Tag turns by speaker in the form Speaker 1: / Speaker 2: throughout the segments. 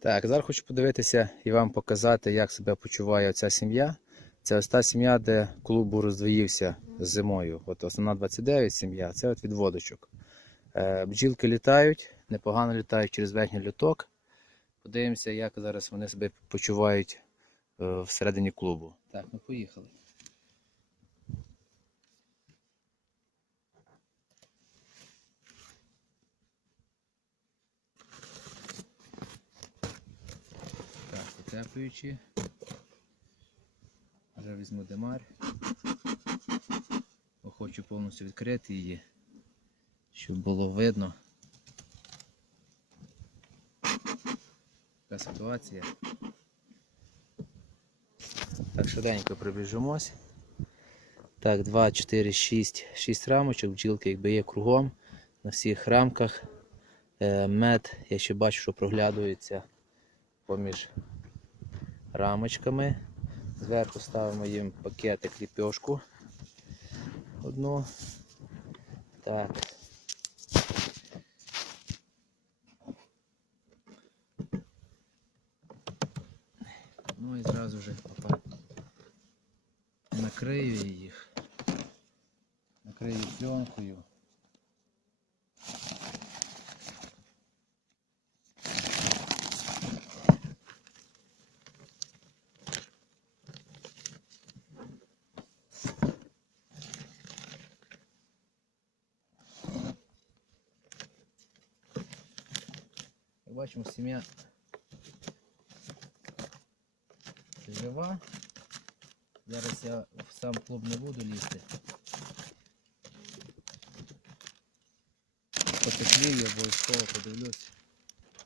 Speaker 1: Так, зараз хочу подивитися і вам показати, як себе почуває ця сім'я. Це ось та сім'я, де клубу роздвоївся зимою. От основна 29 сім'я, це от відводочок. Е, бджілки літають, непогано літають через верхній люток. Подивимося, як зараз вони себе почувають е, всередині клубу. Так, ми поїхали. Так. Вже візьму демар. Хочу повністю відкрити її, щоб було видно. Така ситуація. Так, швиденько прибіжимось. Так, 2, 4, 6, 6 рамочок, бджілки якби є кругом на всіх рамках. Е, мед, я ще бачу, що проглядується поміж рамочками. Зверху ставимо їм пакетик ліпьошку одну. Так. Ну і зразу же опа, накрию їх. Накрию пленкою. бачимо, сім'я жива. Зараз я в сам клуб не буду лізти. Потеплію, обов'язково подивлюсь,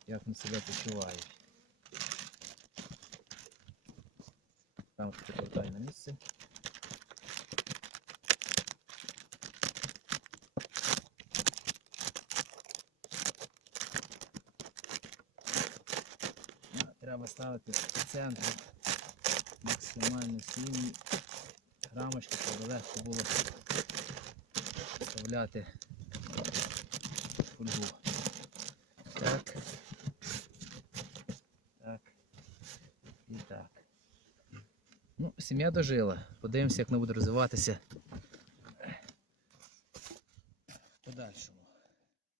Speaker 1: як вони себе почувають. Там привертай на місце. треба ставити в центр максимально сильні рамочки, щоб легко було вставляти фольгу. Так. Так. І так. Ну, Сім'я дожила. Подивимося, як вона буде розвиватися подальшому.